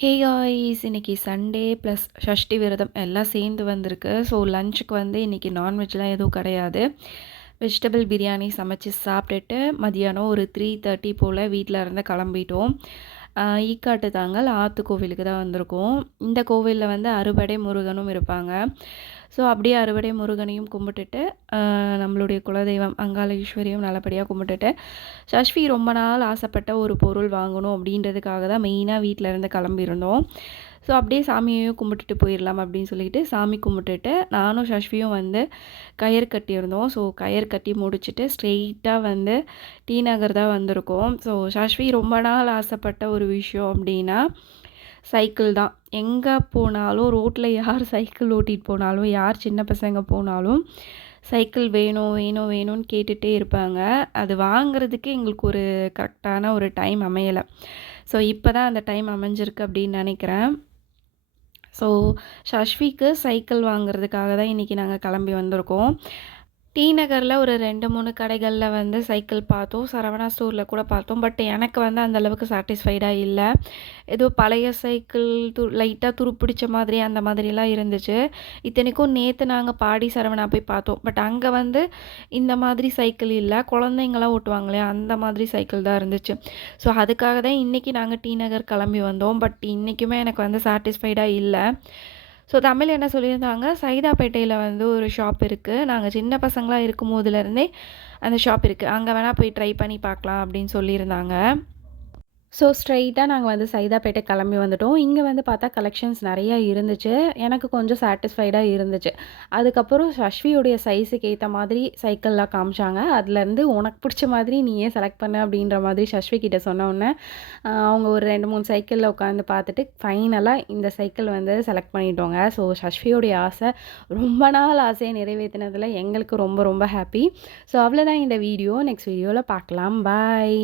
Hey guys, இன்னைக்கு Sunday plus ஷஷ்டி விரதம் எல்லாம் சேர்ந்து வந்திருக்கு. ஸோ லஞ்சுக்கு வந்து இன்றைக்கி நான்வெஜ்லாம் எதுவும் கிடையாது. வெஜிடபிள் பிரியாணி சமைச்சு சாப்பிட்டுட்டு மதியானம் ஒரு 3:30 போல் வீட்டில் இருந்து கிளம்பிட்டோம். ஈக்காட்டு தாங்கல் ஆற்று கோவிலுக்கு தான் வந்திருக்கோம். இந்த கோவிலில் வந்து அறுபடை முருகனும் இருப்பாங்க. ஸோ அப்படியே அறுபடை முருகனையும் கும்பிட்டுட்டு நம்மளுடைய குலதெய்வம் அங்காள நல்லபடியாக கும்பிட்டுட்டு சஷ்வி ரொம்ப நாள் ஆசைப்பட்ட ஒரு பொருள் வாங்கணும் அப்படின்றதுக்காக தான் மெயினாக வீட்டில் இருந்து கிளம்பியிருந்தோம். ஸோ அப்படியே சாமியையும் கும்பிட்டுட்டு போயிடலாம் அப்படின்னு சொல்லிட்டு சாமி கும்பிட்டுட்டு நானும் சஷ்வியும் வந்து கயிறு கட்டியிருந்தோம். ஸோ கயிறு கட்டி முடிச்சுட்டு ஸ்ட்ரெயிட்டாக வந்து டி நகர் தான் வந்திருக்கோம். ஸோ சஷ்வி ரொம்ப நாள் ஆசைப்பட்ட ஒரு விஷயம் அப்படின்னா சைக்கிள் தான். எங்கே போனாலும் ரோட்டில் யார் சைக்கிள் ஓட்டிகிட்டு போனாலும், யார் சின்ன பசங்க போனாலும் சைக்கிள் வேணும் வேணும் வேணும்னு கேட்டுகிட்டே இருப்பாங்க. அது வாங்கிறதுக்கு எங்களுக்கு ஒரு கரெக்டான ஒரு டைம் அமையலை. ஸோ இப்போ தான் அந்த டைம் அமைஞ்சிருக்கு அப்படின்னு நினைக்கிறேன். ஸோ சஷ்விக்கு சைக்கிள் வாங்குறதுக்காக தான் இன்றைக்கி நாங்கள் கிளம்பி வந்திருக்கோம். டி நகரில் ஒரு 2-3 கடைகளில் வந்து சைக்கிள் பார்த்தோம். சரவணா ஸ்டோரில் கூட பார்த்தோம். பட் எனக்கு வந்து அந்தளவுக்கு சாட்டிஸ்ஃபைடாக இல்லை. ஏதோ பழைய சைக்கிள் லைட்டாக துருப்பிடிச்ச மாதிரி அந்த மாதிரிலாம் இருந்துச்சு. இத்தனைக்கும் நேற்று நாங்கள் பாடி சரவணா போய் பார்த்தோம். பட் அங்கே வந்து இந்த மாதிரி சைக்கிள் இல்லை. குழந்தைங்களாம் ஓட்டுவாங்களே அந்த மாதிரி சைக்கிள் தான் இருந்துச்சு. ஸோ அதுக்காக தான் இன்றைக்கி நாங்கள் டி நகர் கிளம்பி வந்தோம். பட் இன்றைக்குமே எனக்கு வந்து சாட்டிஸ்ஃபைடாக இல்லை. ஸோ தமிழ் என்ன சொல்லியிருந்தாங்க, சைதாப்பேட்டையில் வந்து ஒரு ஷாப் இருக்குது. நாங்கள் சின்ன பசங்களாக இருக்கும் போதுலேருந்தே அந்த ஷாப் இருக்குது. அங்கே வேணால் போய் ட்ரை பண்ணி பார்க்கலாம் அப்படின்னு சொல்லியிருந்தாங்க. ஸோ ஸ்ட்ரெயிட்டாக நாங்கள் வந்து சைதாப்பேட்டை கிளம்பி வந்துட்டோம். இங்கே வந்து பார்த்தா கலெக்ஷன்ஸ் நிறையா இருந்துச்சு. எனக்கு கொஞ்சம் சாட்டிஸ்ஃபைடாக இருந்துச்சு. அதுக்கப்புறம் சஷ்வியுடைய சைஸுக்கு ஏற்ற மாதிரி சைக்கிள்லாம் காமிச்சாங்க. அதுலேருந்து உனக்கு பிடிச்ச மாதிரி நீயே செலக்ட் பண்ணு அப்படின்ற மாதிரி சஷ்வி கிட்ட சொன்னோடனே அவங்க ஒரு 2-3 சைக்கிளில் உட்காந்து பார்த்துட்டு ஃபைனலாக இந்த சைக்கிள் வந்து செலக்ட் பண்ணிட்டோங்க. ஸோ சஷ்வியோடைய ஆசை, ரொம்ப நாள் ஆசையை நிறைவேற்றினதில் எங்களுக்கு ரொம்ப ரொம்ப ஹாப்பி. ஸோ அவ்வளோதான் இந்த வீடியோ. நெக்ஸ்ட் வீடியோவில் பார்க்கலாம். பாய்.